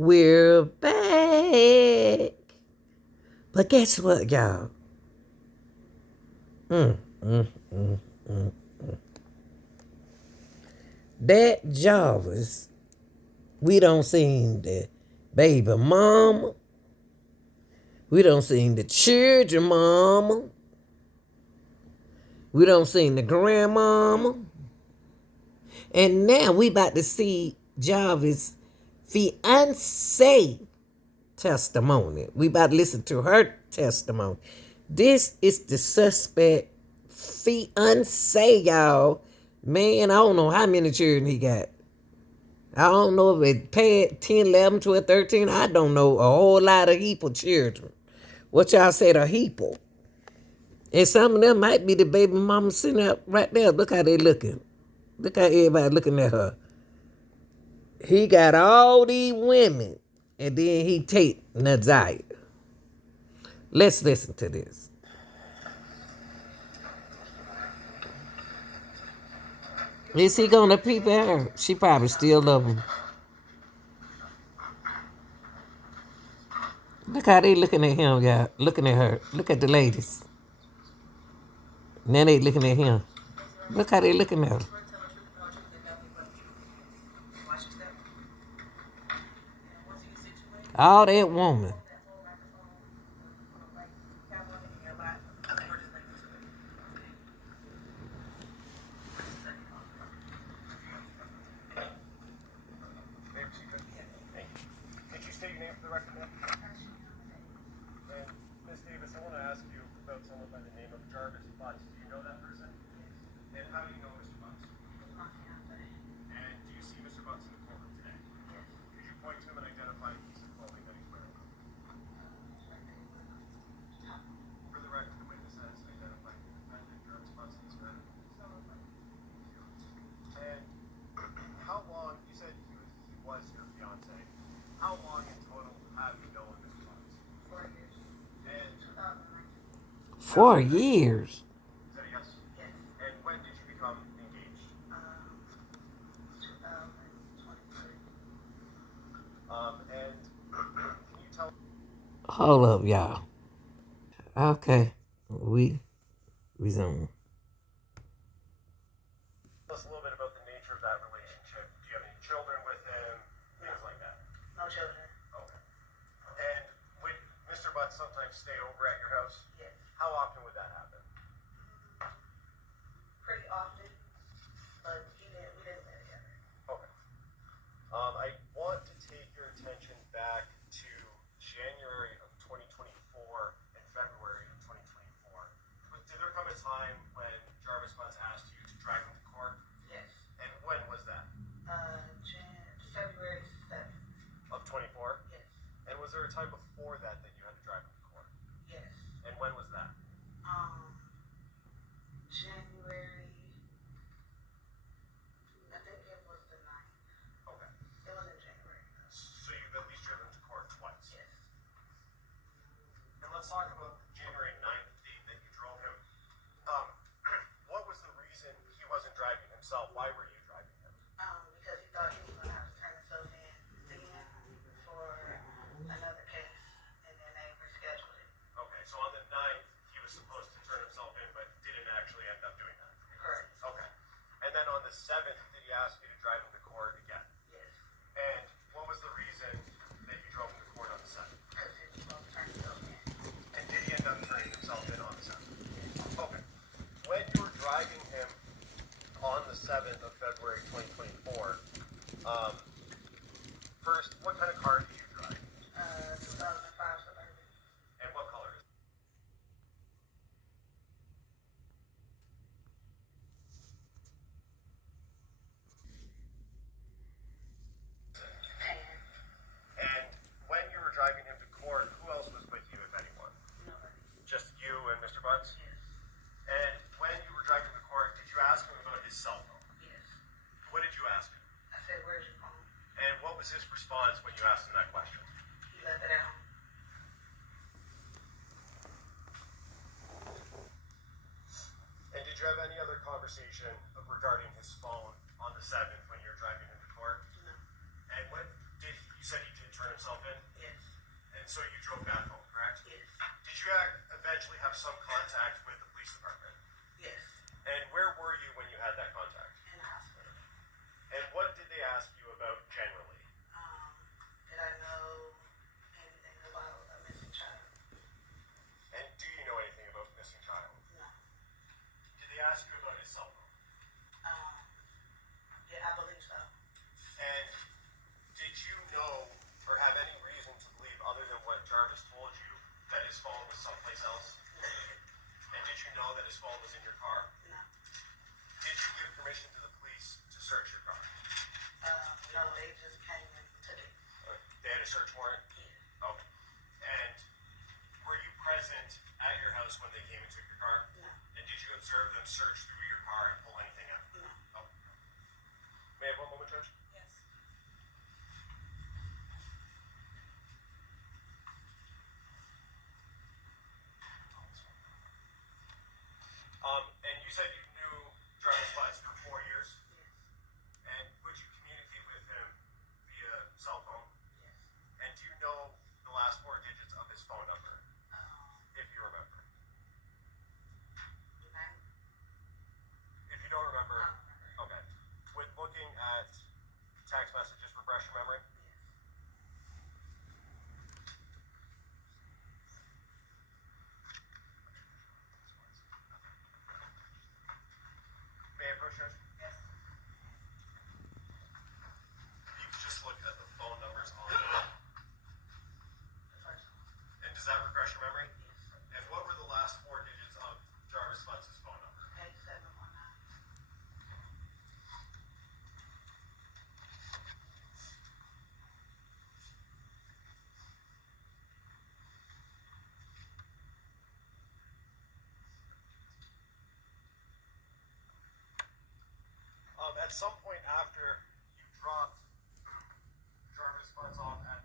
We're back. But guess what, y'all? Mm, mm, mm, mm. That Jarvis, we don't seen the baby mama. We don't seen the children mama. We don't seen the grandmama. And now we about to see Jarvis' fiancée testimony. We about to listen to her testimony. This is the suspect fiancé, y'all. Man, I don't know how many children he got. I don't know if it paid 10, 11, 12, 13. I don't know. A whole lot of heap of children. What y'all said a heap of. And some of them might be the baby mama sitting up right there. Look how they looking. Look how everybody looking at her. He got all these women. And then he take Naziah. Let's listen to this. Is he gonna peep at her? She probably still love him. Look how they looking at him, y'all. Looking at her. Look at the ladies. Now they looking at him. Look how they looking at her. All that woman. Could you state your name for the record, ma'am? And Ms. Davis, I want to ask you about someone by the name of Jarvis Butts. Do you know that person? And how do you know Mr. Butts? And do you see Mr. Butts in the courtroom today? Could you point to him and identify the piece of clothing that he's wearing? For the record, the witness has identified the defendant, Jarvis Butts, in this matter. And how long, you said he was your fiance. How long in total have you known Mr. Butts? 4 years. And 4 years. is that a yes? Yes. And when did you become engaged? 2023. And can you tell Hold up, y'all. Okay. We resume. us a little bit about the nature of that relationship? Do you have any children with him? Things like that. No children. Okay. And would Mr. Butts sometimes stay over at your house? Yes. How often would that happen? Pretty often, but we didn't live together. Okay. I want to take your attention back to January of 2024 and February of 2024. Did there come a time when Jarvis Butts asked you to drive him to court? Yes. And when was that? February 7th. Of 24? Yes. And was there a time before that that you had to drive him to court? Yes. And when was that? January. I think it was the 9th. Okay. It was in January. So you've at least driven to court twice. Yes. And let's talk about the January 9th date that you drove him. What was the reason he wasn't driving himself? Why were you driving him? Because he thought he was going to have to turn himself in for another case, and then they rescheduled it. Okay, so on the 9th, he was supposed to turn himself in, but didn't actually end up doing that. Correct. Okay. And then on the 7th, did he ask you to drive him to court again? Yes. And what was the reason that you drove him to court on the 7th? Because he was supposed to turn himself in. And did he end up turning himself in on the 7th? Okay. When you were driving him on the 7th of February 2024, first, what kind of car did you drive? 2005 Suburban. And what color is it? Tan. And when you were driving him to court, who else was with you, if anyone? Nobody. Just you and Mr. Butts? Yes. And when you were driving to court, did you ask him about his cell phone? Yes. What did you ask him? I said, "Where's your phone?" And what was his response when you asked him that question? He left it at home. And did you have any other conversation regarding his phone on the 7th when you were driving him to court? No. And what did you said he did turn himself in? Yes. And so you drove back home, correct? Yes. Did you eventually have some contact with the police department? Yes. And where were you when you had that contact? In the hospital. And what did they ask you about generally? Did I know anything about a missing child? And do you know anything about missing child? No. Did they ask you about his cell phone? Yeah, I believe so. And did you know or have any reason to believe, other than what Jarvis told you, that his phone was someplace else? No. And did you know that his phone was in your car? No. Did you give permission to the police to search your car? No, they just came and took it. They had a search warrant? Yeah. Okay. And were you present at your house when they came and took your car? No. And did you observe them search through your car and pull anything out? No. Oh. May I have one moment, Judge? Yes. And you said you knew Jarvis Butts for 4 years? Yes. And would you communicate with him via cell phone? Yes. And do you know the last 4 digits of his phone number, if you remember? Nine. If you don't remember, I don't remember. okay. With looking at text messages, refresh your memory? Yes. May I approach, Judge? Yes. You can just look at the phone numbers on it. The first one. And does that refresh your memory? Yes. And what were the last 4 digits of Jarvis Butts' phone number? 8719. At some point after you dropped Jarvis Butts off at